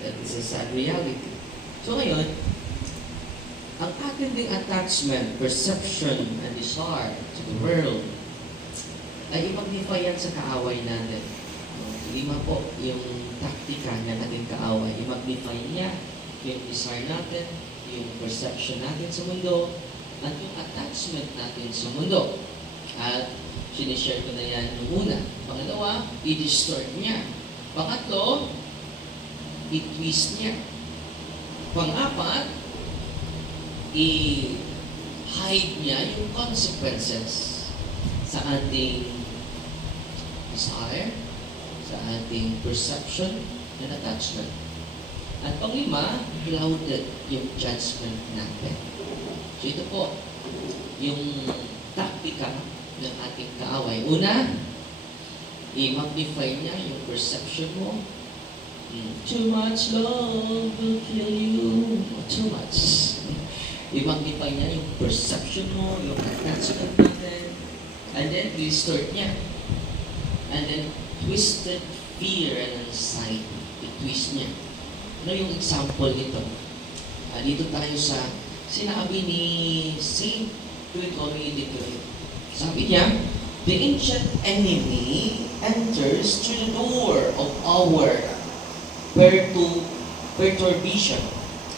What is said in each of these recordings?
That is a sad reality. So ngayon, ang ating ding attachment, perception, and desire to the world ay i-magnify yan sa kaaway natin. Lima po yung taktika ng ating kaaway. I-magnify niya yung desire natin, yung perception natin sa mundo, at yung attachment natin sa mundo. At sinishare ko na yan nung una. Pangalawa, i-distort niya. Pangatlo, i-twist niya. Pang-apat, i-hide niya yung consequences sa ating desire, sa ating perception and attachment. At pang-lima, clouded yung judgment natin. So ito po, yung taktika ng ating kaaway. Una, i-magnify niya yung perception mo. Too much love will kill you. Too much. I-magnify niya yung perception mo, yung attachment natin. And then, distort niya. And then, twisted fear and anxiety. I-twist niya. Ano yung example nito? Dito tayo sa sinabi ni Saint Gregory the Great. Sabi niya, the ancient enemy enters through the door of our perturbation,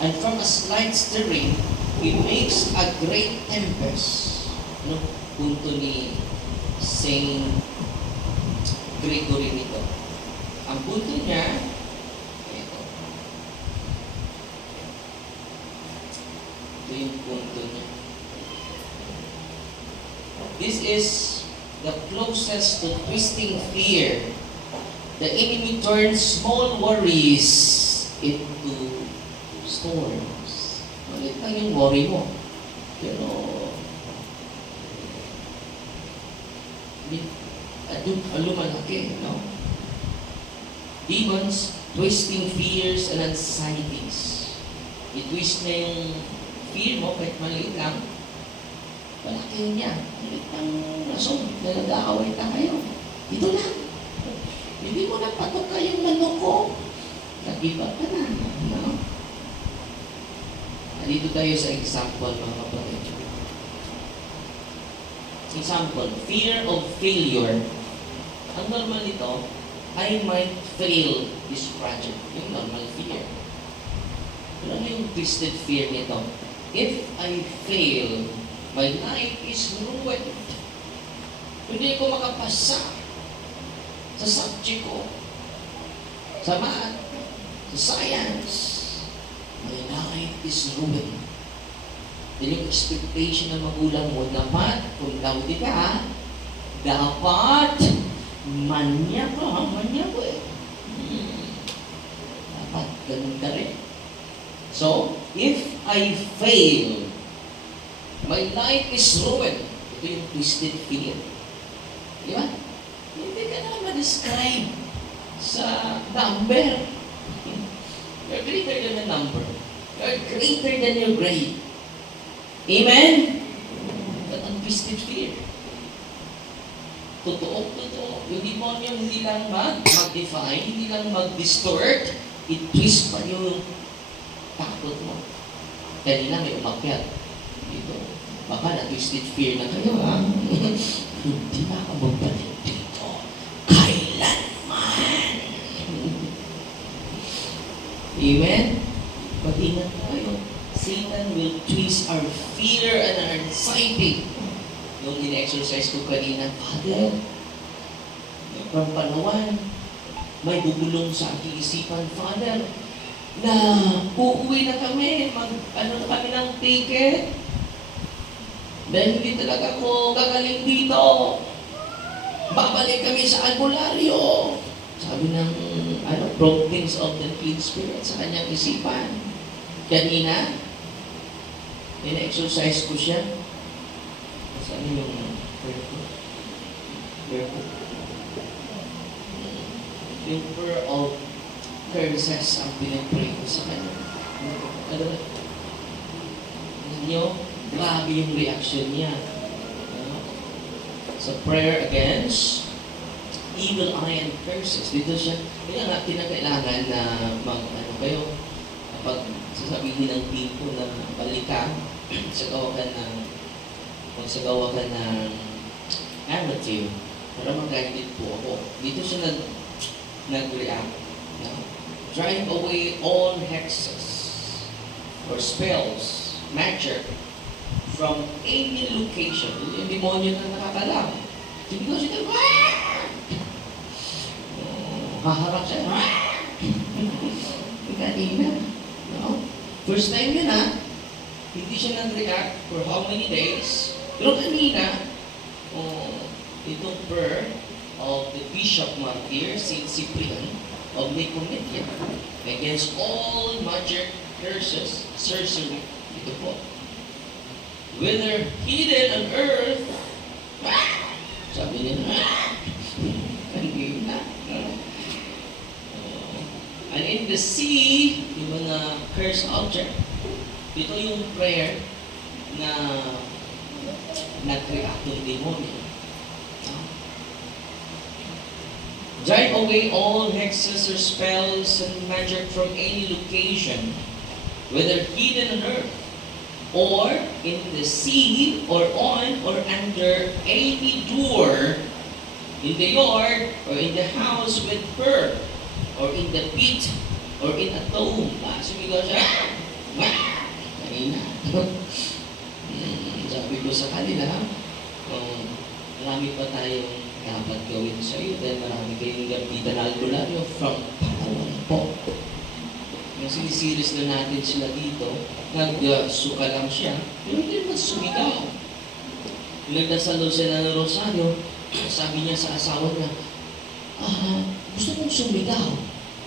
and from a slight stirring, he makes a great tempest. Ano punto ni Saint Gregory nito? Ang punto niya, ito. Ito yung punto niya. This is the closest to twisting fear. The enemy turns small worries into storms. Maliit lang yung worry mo. Pero, lumalaki, no? Demons, twisting fears and anxieties. I-twist na yung fear mo, kahit maliit lang, malaki niya. Maliit lang rason na nag-aaway tayo. Ito lang. Hindi mo napatok yung manok ko. Nag-iba ka na. No? Dito tayo sa example, mga kapatid. Example, fear of failure. Ang normal nito, I might fail this project. Yung normal fear. Pero ano yung twisted fear nito? If I fail, my life is ruined. Hindi ko makapasa sa subject ko, sa math, sa science. My life is ruined. Yan yung expectation ng magulang mo. Dapat, kung laude ka, dapat manya ko eh. Dapat, ganun ka rin. So, if I fail, my life is ruined. Ito yung twisted fear. Di ba? Hindi ka na ma-describe sa number. You're greater than a number. You're greater than your grade. Amen? At ang twisted fear. Totoo. Yung demonyo hindi lang mag-define, hindi lang mag-distort, i-twist pa yung takot mo. Kanina may umakyat. Dito. Baka na-twisted fear na kayo, ha? Hindi na ako magbalik dito. Kailanman. Amen? Pag-ingat tayo. Satan will twist our fear and our anxiety. Yung in-exercise ko kanina, Father, from Palawan, may bubulong sa aking isipan, Father, na uuwi na kami, na kami ng ticket. Dahil hindi talaga ako gagaling dito. Babalik kami sa albularyo. Sabi ng promptings of the Clean Spirit sa kanyang isipan. Kanina, in-exercise ko siya. Saan yung prayer ko? Yung prayer of curses ang pinipray ko sa kanya. Ano niyo? Grabe yung reaction niya. So prayer against evil eye and curses. Dito siya, kaya nga, kinakailangan na ano kayo, kapag sasabihin ng tipo na balikan, sagawa ka ng, magsagawa ka ng narrative, para mag-guided po ako. Dito siya nag-react. No? Drive away all hexes or spells, magic, from any location. Yung demonyo na nakakalam. Hindi ko siya, haharap siya, kanina. No? First time yun hindi siya nag-react for how many days. Pero kanina, itong prayer of the Bishop Martyr, Saint Cyprian of Nicomedia, against all magic, curses, sorcery. Ito po. Whether hidden on earth, sabi niya, kanina. And in the sea, yung mga cursed object, ito yung prayer na nag-react ng demonyo. Drive away all hexes or spells and magic from any location, whether hidden on earth, or in the sea, or on, or under any door, in the yard, or in the house with her, or in the pit, or in a tomb. Sumigaw siya, kanina. Sabi ko sa kanila, marami pa tayong dapat gawin sa iyo dahil marami kayong gapitan na albularyo from Palawan po. Yung sinisiris na natin sila dito, nagsuka lang siya, pero hindi naman sumigaw. Nagdasalo siya ng rosaryo, sabi niya sa asawa niya, gusto mong sumigaw.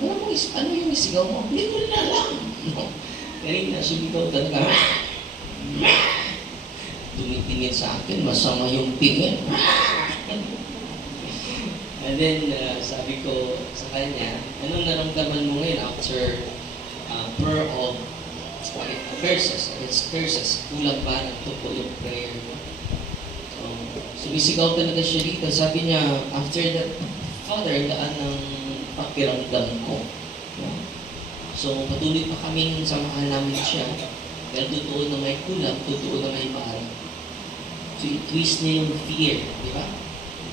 Ano yung isigaw mo? Hindi ko na alam. Kanina sumigaw talaga. Tumitingin sa akin, masama yung tingin. And then, sabi ko sa kanya, anong naramdaman mo ngayon after prayer of curses? It's curses. Kulang ba nagtupo yung prayer mo? Sumisigaw talaga siya dito. Sabi niya, after that, Father, daan ng pakiramdam ko. So, patuloy pa kaming samahan namin siya. Pero totoo na may kulang, totoo na may parang. So, i-twist niya yung fear. Di ba?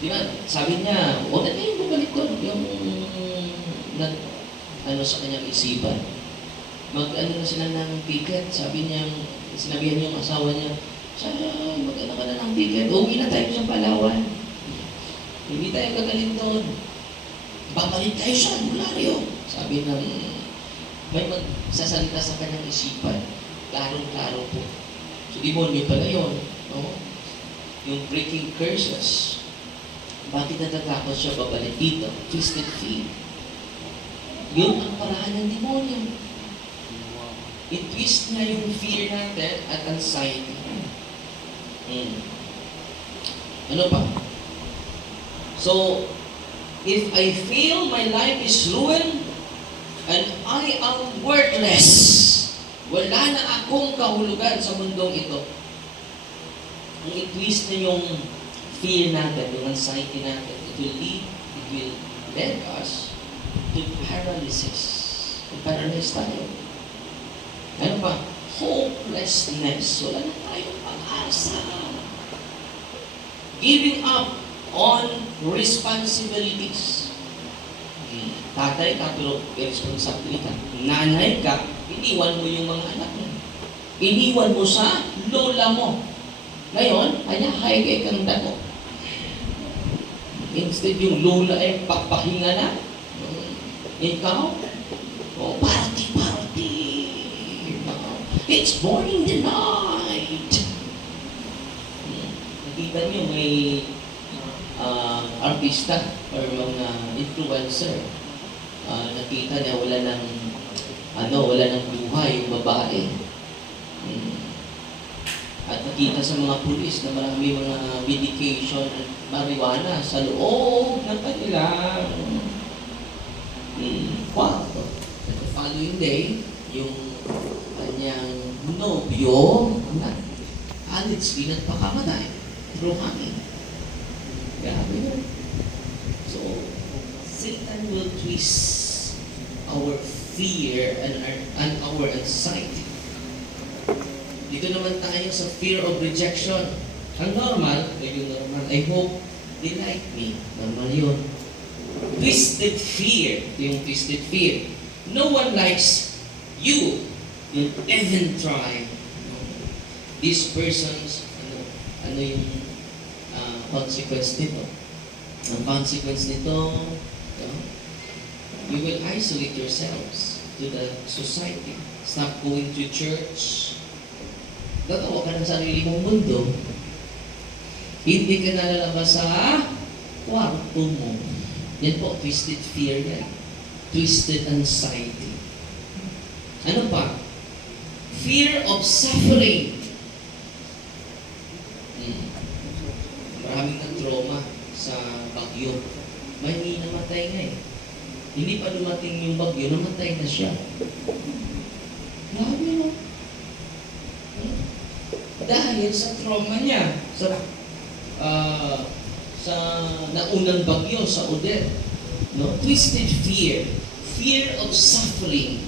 Di ba? Sabi niya, huwag na kayong bumalik doon. Yung sa kanyang isipan. Mag-ano na sila ng ticket. Sabi niya, sinabihan niya yung asawa niya, mag-ano ka na ng ticket. Uwi na tayo sa Palawan. Hindi tayo gagaling doon. Babalik tayo sa albularyo. Sabi ng, may magsasalita sa kanyang isipan. Klarong-klaro po. So, demonyo pala yun. No? Yung breaking curses. Bakit natatakot siya babalik dito? Twisted faith. Yun ang parahan ng demonyo. I-twist niya yung fear natin at anxiety. Ano pa? So, if I feel my life is ruined and I am worthless, wala na akong kahulugan sa mundong ito. Ang i-twist na yung fear natin, yung anxiety natin, it will lead us to paralysis. Paralyze tayo. Ano ba? Hopelessness. Wala na tayong pag-asa. Giving up on responsibilities. Tatay ka, pero responsibility ka. Nanay ka, iniwan mo yung mga anak mo. Iniwan mo sa lola mo. Ngayon, high kang dako. Instead yung lola papahinga na. Ikaw, party. It's morning the night. Nakita niyo may artista or mga influencer. Nakita niya wala ng buhay yung babae. At nakita sa mga pulis na marami mga medication at marijuana sa loob ng kanilang kwarto. At the following day, yung kanyang nobyo na allegedly nagpakamatay through hanging. Grabe yun. So, Satan will twist our fear and our anxiety. Dito naman tayo sa fear of rejection. Ang normal, I hope they like me. Normal yun. Twisted fear. Ito yung twisted fear. No one likes you. You'll even try. These persons, ano yung consequence nito? Ang consequence nito, you will isolate yourselves to the society. Stop going to church. Gagawa ka ng sarili mong mundo. Hindi ka nalalabas sa kwarto mo. Yan po, twisted fear yan. Twisted anxiety. Ano pa? Fear of suffering. Maraming na-trauma sa bagyo. May namatay nga eh. Hindi pa dumating yung bagyo, namatay na siya. Grabe no? Dahil sa trauma niya, sa naunang bagyo, sa Odette. No? Twisted fear. Fear of suffering.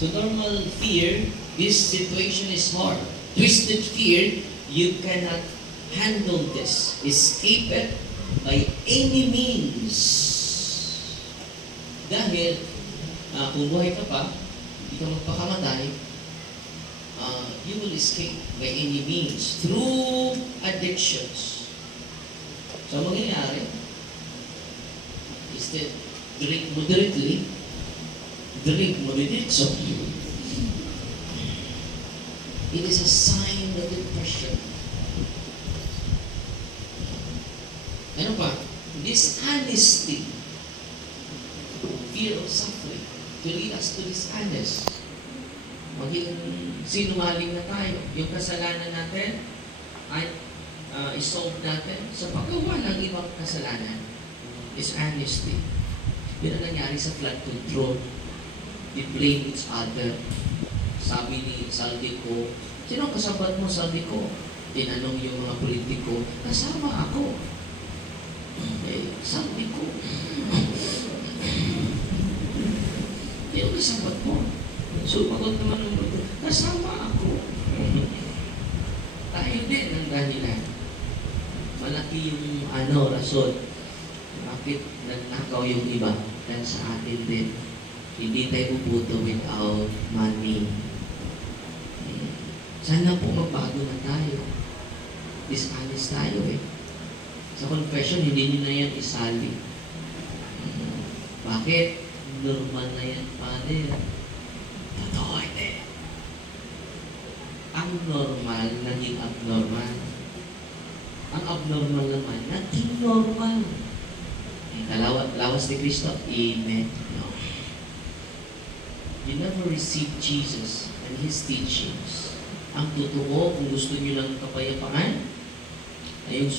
So normal fear, this situation is hard. Twisted fear, you cannot handle this. Escape it by any means. Dahil, kung buhay ka pa, hindi ka magpakamatay, you will escape by any means through addictions. So, ang mangyayari, instead, drink moderately, drink moderately. It is a sign of depression. Ano pa? Dishonesty. Fear of suffering. To lead us to dishonest. Maging sinungaling na tayo. Yung kasalanan natin ay isolve natin sa paggawa ng ibang kasalanan. Dishonesty. Yun ang nangyari sa flood control. They blame each other. Sabi ni Saldico, sino kasabat mo, Saldico? Tinanong yung mga politiko, kasama ako. Saldico. Sino kasabat mo? Sumagot naman ng mga, kasama ako. Tayo din ang dahilan. Malaki yung rason. Bakit nagnakaw yung iba? Dan sa atin din. Hindi tayo puputo without money. Sana po magbago na tayo. Dishonest tayo eh. Sa confession, hindi nyo na yan isali. Bakit? Normal na yan, Father. Totoo hindi. Ang normal, naging abnormal. Ang abnormal naman, naging normal. Lawas ni Kristo, Amen. No. You never received Jesus and His teachings. Ang totoo, kung gusto nyo lang kapayapaan, ay yung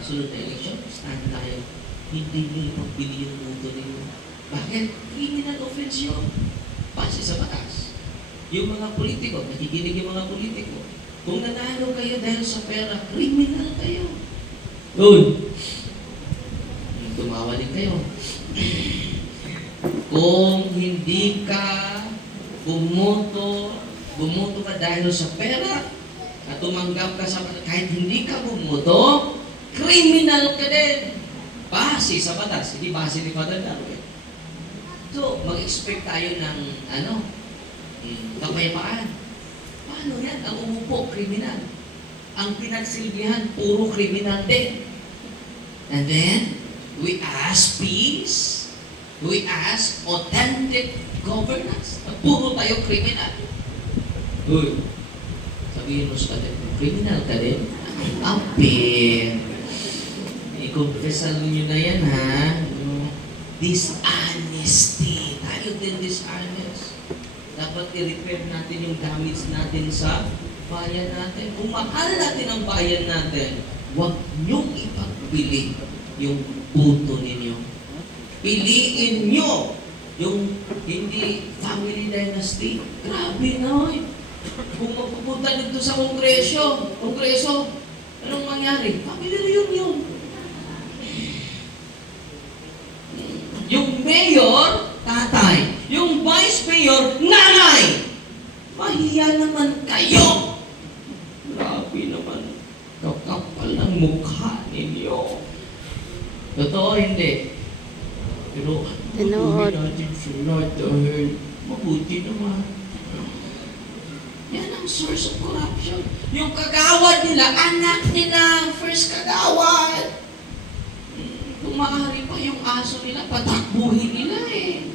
sunod na election, stand tayo. Hindi nyo ipagbili yung mundo ninyo. Bakit? Criminal offense yun. Pasi sa batas. Yung mga politiko, nakikinig yung mga politiko. Kung nanalo kayo dahil sa pera, criminal kayo. Good. Tumawa din kayo. Kung hindi ka bumoto ka dahil sa pera, at tumanggap ka sa kahit hindi ka bumoto, criminal ka din. Base sa batas, hindi base ni Father Darwin. So, mag-expect tayo ng kapayapaan. Paano yan? Ang umupo, kriminal. Ang pinagsilbihan, puro kriminal din. And then, we ask peace. We ask authentic governance. Puro tayo kriminal. Uy, sabihin mo sa katin, kriminal ka din? Apir. I-confessan nyo na yan, ha? Dishonesty. Tayo din dishonest. Dapat i-repair natin yung damage natin sa bayan natin. Kung mahal natin ang bayan natin, huwag niyong ipagbili yung puto ninyo. Piliin nyo yung hindi family dynasty. Grabe na, eh. Kung magpupunta dito sa kongreso, anong mangyari? Family reunion. vice mayor, nanay. Mahiya naman kayo. Grabe naman. Kakapal ng mukha ninyo. Totoo, hindi. Pero Tinood. natin sila dahil mabuti naman. Yan ang source of corruption. Yung kagawad nila, anak nila, first kagawad. Kung maaari pa yung aso nila, patakbuhin nila eh.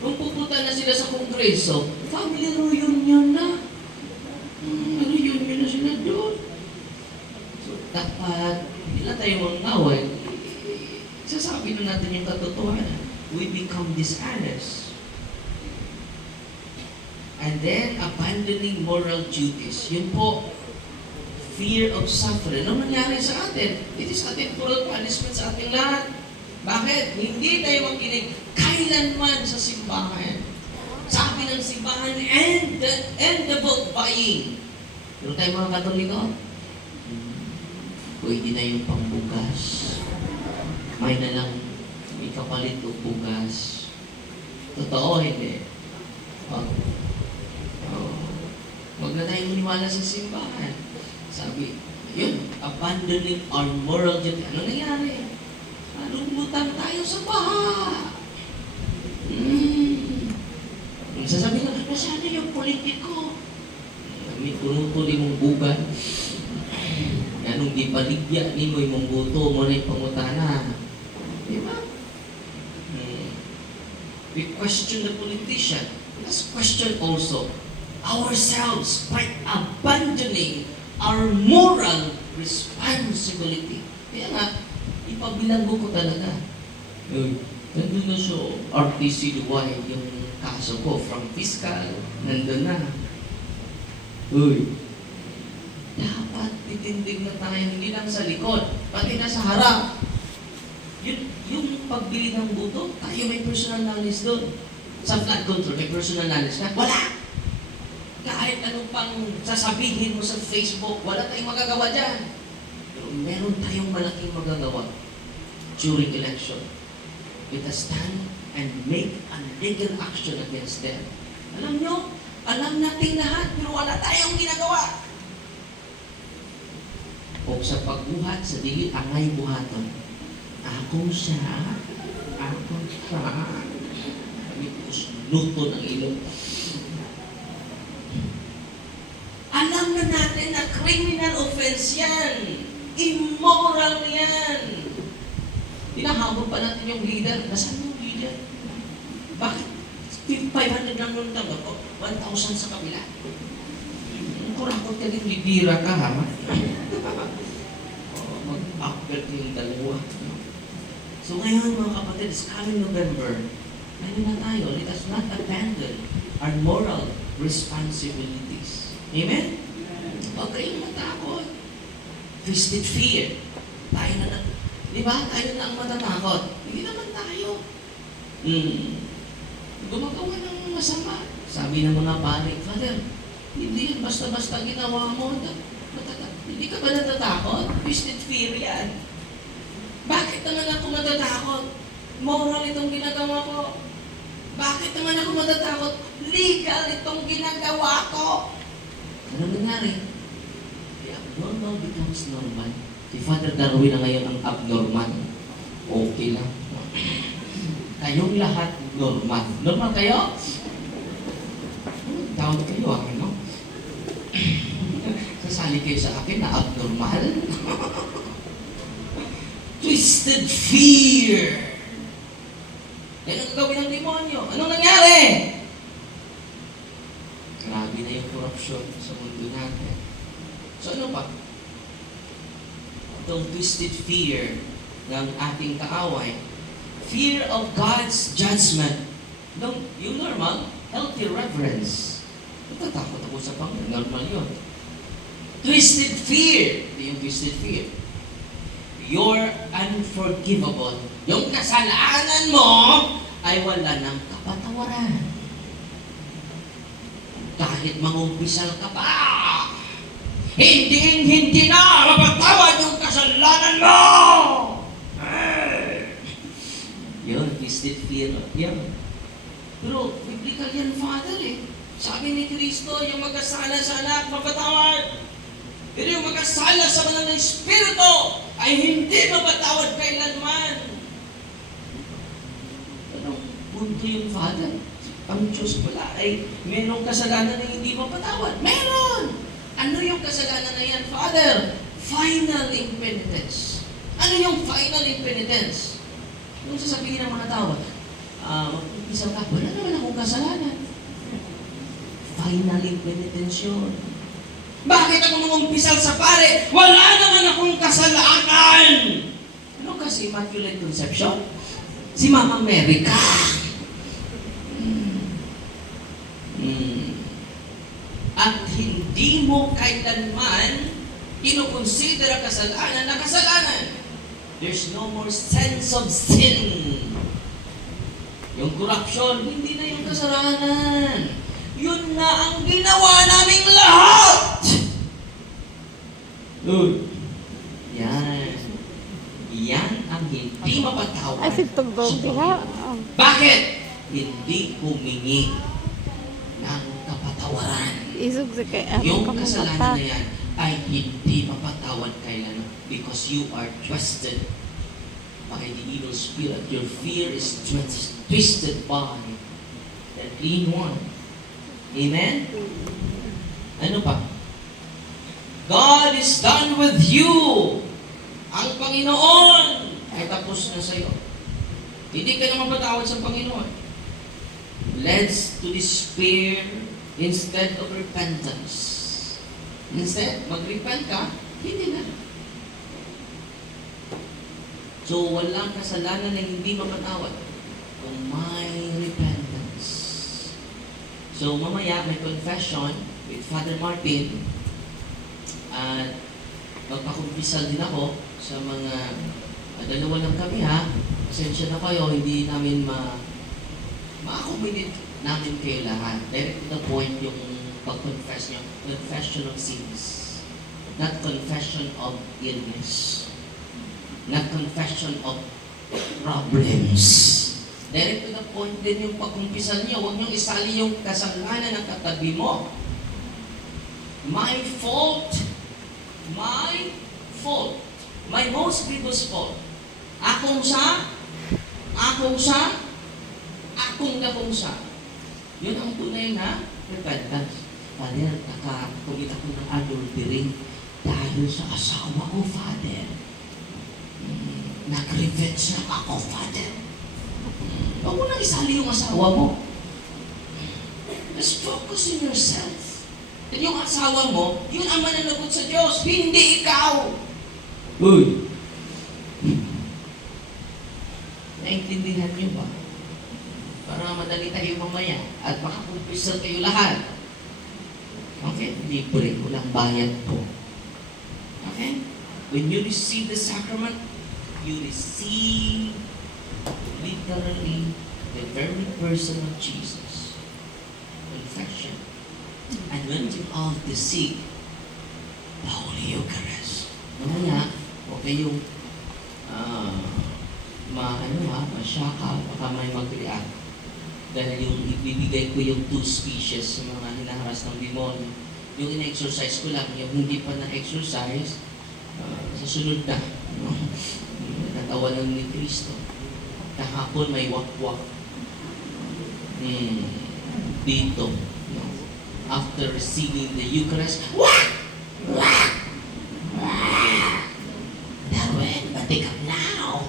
Kung pupunta na sila sa kongreso, family reunion na. Reunion na sila doon. So, dapat, hindi na tayo mangaway. Sasabi na natin yung katotohanan. We become dishonest. And then, abandoning moral duties. Yun po, fear of suffering. Ano nangyari sa atin? It is a temporal punishment sa ating lahat. Bakit? Hindi tayo makinig kailanman sa simbahan. Sabi ng simbahan, end the book buying. Pero tayo mga Katoliko, pwede na yung pambugas. May na lang, may kapalit o bugas. Totoo, hindi. Huwag na tayong maniwala sa simbahan. Sabi, yun, abandoning our moral duty. Ano nangyari? Malumutan tayo sa baha. Sasabi ko, nasaan yung politiko? May tunutuli mong bugan. Anong di paligya ni mo yung buto mo na yung pangutana. Di ba? We question the politician. Let's question also ourselves by abandoning our moral responsibility. Kaya nga, ipabilanggo ko talaga. Nandun na siya, RTCY, yung kaso ko from fiscal, nandun na. Dapat titindig na tayo, hindi lang sa likod, pati na sa harap. Yung pagbili ng buto, tayo may personal knowledge doon. Sa flood control, may personal knowledge ka? Wala! Kahit anong pang sasabihin mo sa Facebook, wala tayong magagawa dyan. Pero meron tayong malaking magagawa during election. Let us stand and make a legal action against them. Alam nyo, alam natin lahat, pero wala tayong ginagawa. O sa pagbuhat, sa dili, angay buhaton. Ako siya. Kami po, luto ng ilong. Alam na natin na criminal offense yan. Immoral yan. Hinahabol pa natin yung leader. Nasaan yung leader? Bakit? 500 lang nung tanggap ko. 1,000 sa kabila. Kurakot ka din, lidira ka ha. Mag-upgrade yung dalawa. So ngayon mga kapatid, it's coming November. Ano na tayo? Let us not abandon our moral responsibilities. Amen? Huwag kayong matakot. Twisted fear. Tayo na, di ba? Tayo na ang matatakot. Hindi naman tayo. Gumagawa ng masama. Sabi ng mga pare, Father, hindi yan basta-basta ginawa mo. Hindi ka ba natatakot? Twisted fear yan. Bakit naman ako matatakot? Moral itong ginagawa ko. Bakit naman ako matatakot? Legal itong ginagawa ko. Ano nangyari? The abnormal becomes normal. Si Father Darwin na ngayon ang abnormal. Okay lang. Kayong lahat normal. Normal kayo? Tawag kayo ano? Sasali kayo sa akin na abnormal? Twisted fear. Yan ang gawin ng demonyo. Anong nangyari? Grabe na yung korupsyon sa mundo natin. So ano pa? Itong twisted fear ng ating kaaway. Fear of God's judgment. Yung normal, healthy reverence. Natatakot ako sa Panginoon. Normal yun. Twisted fear. Ito yung twisted fear. You're unforgivable. Yung kasalanan mo ay wala ng kapatawaran. Kahit mangumpisal ka pa, hindi na mapatawad yung kasalanan mo! Yun, twisted fear. Yun. Pero biblical yan, Father eh. Sabi ni Kristo, yung magkasala sa anak, mapatawad. Pero yung magkasala sa banal na Espiritu ay hindi mapatawad kailanman. Anong punto yung Father? Ang Diyos pala ay mayroong kasalanan na hindi mapatawad. Meron! Ano yung kasalanan na yan, Father? Final impenitence. Ano yung final impenitence? Yung sasabihin ng mga tao, mag-umpisa ka, wala naman akong kasalanan. Final impenitence yun. Bakit ako mag-umpisal sa pare? Wala naman akong kasalanan! Ano kasi Immaculate Conception? Si Mama Mary ka. At hindi mo kailanman kinukonsidera kasalanan na kasalanan. There's no more sense of sin. Yung corruption, hindi na yung kasalanan. Yun na ang ginawa naming lahat! Yan. Yan ang hindi mapatawad. Ay, sigtugtog diha. Bakit? Hindi humingi ng kapatawaran. Isog sa kay Yung kamong kasalanan mata. na yan ay hindi mapatawad kailan because you are twisted by the evil spirit. Your fear is twisted by the clean one. Amen? Ano pa? God is done with you. Ang Panginoon ay tapos na sa'yo. Hindi ka na mapatawad sa Panginoon. Leads to despair instead of repentance. Instead, mag-repent ka, hindi na. So, walang kasalanan na hindi mapatawad kung may repentance. So, mamaya may confession with Father Martin at magpakumpisal din ako sa mga dalawa lang kami ha. Pasensya na kayo, hindi namin ma-accommodate namin kayo lahat. Direct to the point yung pag-confess nyo. Confession of sins. Not confession of illness. Not confession of problems. Direct to the point din yung pag-kumpisan nyo. Huwag nyo isali yung kasalanan ng katabi mo. My fault. My fault. My most grievous fault. Akong siya. Akong siya. Akong gabong siya. Yun ang tunay na repentance. Father, nakakagit ako ng adultery dahil sa asawa ko, Father. Nag-revenge na ako, Father. Huwag mo nang isali yung asawa mo. Let's focus on yourself. At yung asawa mo, yun ang mananagot sa Diyos, hindi ikaw. Uy! Naintindihan niyo ba? Para madali tayo mamaya at makakumpisal kayo lahat. Okay? Libre ko lang bayad po. Okay? When you receive the sacrament, you receive literally the very person of Jesus. Confession. And when you all seek the Holy Eucharist. Mamaya, huwag kayong masyaka, baka may mag-react. Dahil yung ibibigay ko yung 2 species sa mga hinaharas ng demonyo. Yung in-exercise ko lang, yung hindi pa na-exercise, sa sunod na. No? Natawanan ni Kristo. Kahapon may wakwak. Dito. No? After receiving the Eucharist, wak! Wak! Wak! Darwin, batik up now!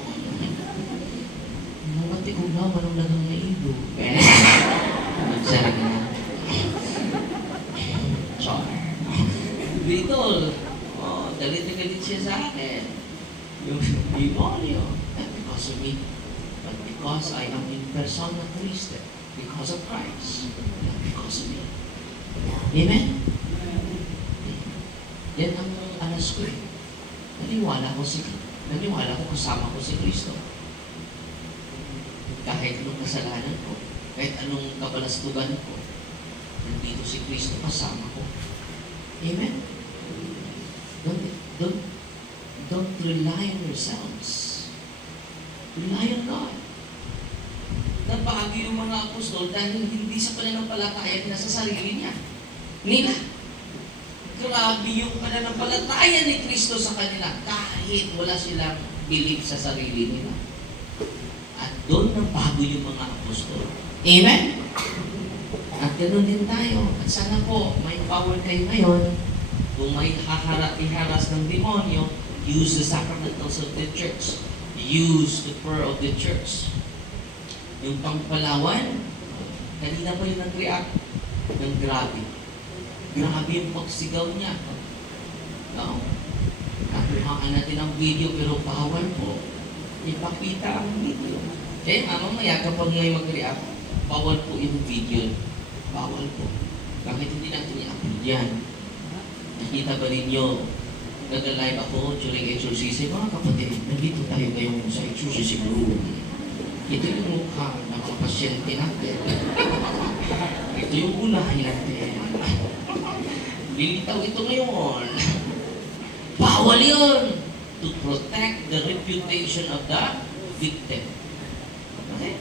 Batik up now, manong nalang na ibo. Nagsarang na. Char. Beetle, galit na galit siya sa akin. Yung demonyo. Not because of me, but because I am in persona Christi. Because of Christ. Not because of me. Amen? Yan ang alas ko eh. Naniwala ko kasama ko si Kristo. Kahit anong kasalanan ko, kahit anong kabalastugan ko, nandito si Kristo kasama ko. Amen? Don't rely on yourselves. Rely on God. nabago yung mga apostol dahil hindi sa pananampalataya na sa sarili nila. Grabe yung pananampalataya ni Kristo sa kanila kahit wala silang belief sa sarili nila. At doon nabago yung mga apostol. Amen? At ganoon din tayo. At sana po, may power kayo ngayon. Kung may iharas ng demonyo, use the sacramentals of the church. Use the prayer of the church. Yung pangpalawan, kanina pa yung nag-react ng grabe. Grabe yung pagsigaw niya. No? Nakuhaan natin ang video pero bawal po. Ipakita ang video. Kaya mamaya kapag may mag-react, bawal po yung video. Bawal po. Bakit hindi natin i-upload yan? Nakita ba ninyo? Nag-live ako during exorcism. Mga kapatid, nandito tayo ngayon sa exorcism room. Ito yung mukha ng mga pasyente natin. Ito yung unahin natin. Lilitaw ito ngayon. Bawal yun! To protect the reputation of the victim. Okay?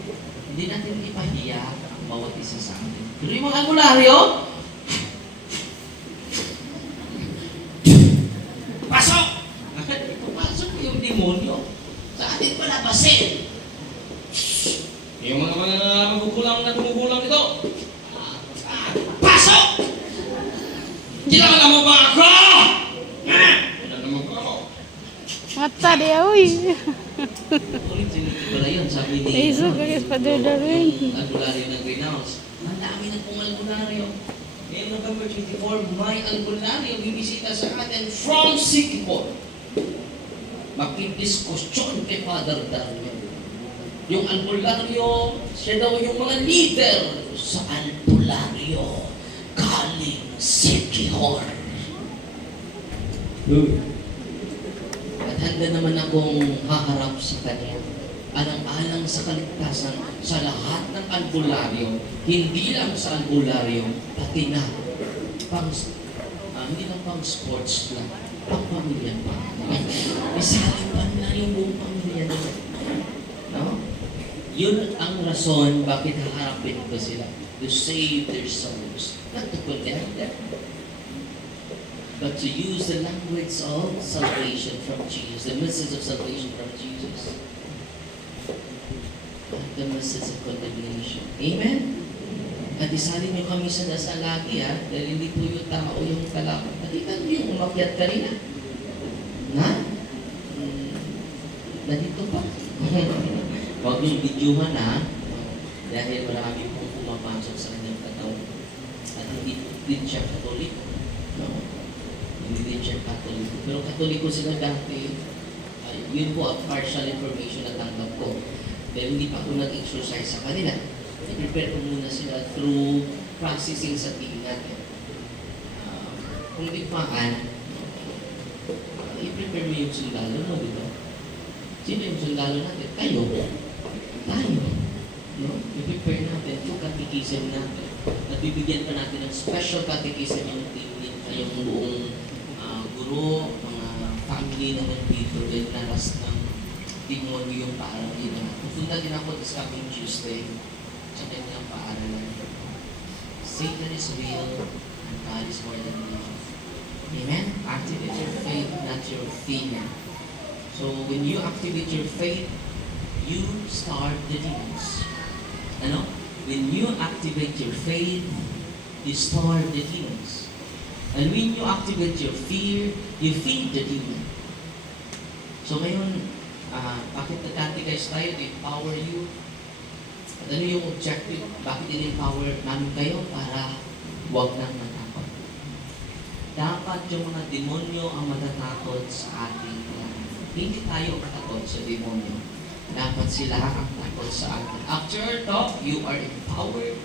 Hindi natin ipahiya ang bawat isa sa atin. Pero yung mga albularyo, pasok! Pasok yung demonyo. Sa atin palabasin. Yung mga magugulang na gumugulang nito. Pasok! Kilala mo ba ako? Kilala mo ba ako? Mata dia, uy. Ulit, sinitibala yun. Sabi ni Iso, kagis pa din Darwin. yung albularyo ng greenhouse. Ang dami na pong albularyo. Ngayong November 24, may albularyo bibisita sa atin from Sikipor. Makidiskusyon kay Father Darwin. Yung albularyo, siya daw yung mga leader sa albularyo galing Sikihor. At handa naman akong haharap sa kanya. Alang-alang sa kaligtasan sa lahat ng albularyo, hindi lang sa albularyo, pati na hindi lang pang sports lang, pang pamilya pa. Isalipan na yung buong pamilya nila. No? Yun ang rason bakit haharapin ko sila. To save their souls. Not to condemn them. But to use the language of salvation from Jesus. The message of salvation from Jesus. Not the message of condemnation. Amen? At isalin niyo kami sa dasal lagi dahil hindi po yung tao yung kalaban. Nakita niyo yung umakyat kanina? Na? Nandito pa. Huwag yung videohan dahil marami pong pumapasok sa kanyang katawan. At hindi din siya Katoliko. No? Hindi din siya Katoliko. Pero Katoliko sila dati. Yun po ang partial information na tanggap ko. Pero hindi pa ako nag-exercise sa kanila. I-prepare ko muna sila through processing sa tingin natin. Kung di paan, i-prepare mo yung sundalo mo, di ba? Sino yung sundalo natin? Tayo. No? I-prepare natin yung catechism natin. At bibigyan pa natin ng special catechism yung buong guro, mga family naman dito, dahil naras ng demonyo yung paaralan nila. Pupunta din ako this coming Tuesday sa kanyang paaralan. Satan is real and God is more than love. Amen? Activate your faith, not your fear. So when you activate your faith, you starve the demons. Ano? When you activate your faith, you starve the demons. And when you activate your fear, you feed the demon. So ngayon, bakit nag-catechize tayo to empower you? At ano yung objective? Bakit in-empower namin kayo? Para huwag nang matakot. Dapat yung mga demonyo ang matatakot sa ating lahat. Hindi tayo matakot sa demonyo. Dapat sila ang takot sa atin. After your talk, you are empowered,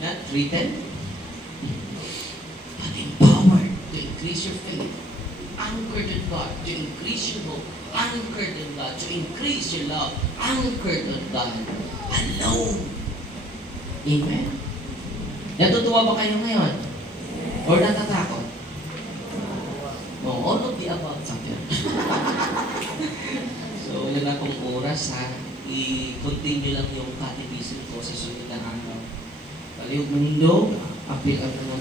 not threatened, but empowered to increase your faith. Anchored in God, to increase your hope. Anchored in God, to increase your love. Anchored in God, alone. Amen? Natutuwa ba kayo ngayon? Or natatakot? All of the above, sabi. So, wala akong oras i-continue lang yung catechism ko sa sumunod na araw. Palihog mundo, apil ang mga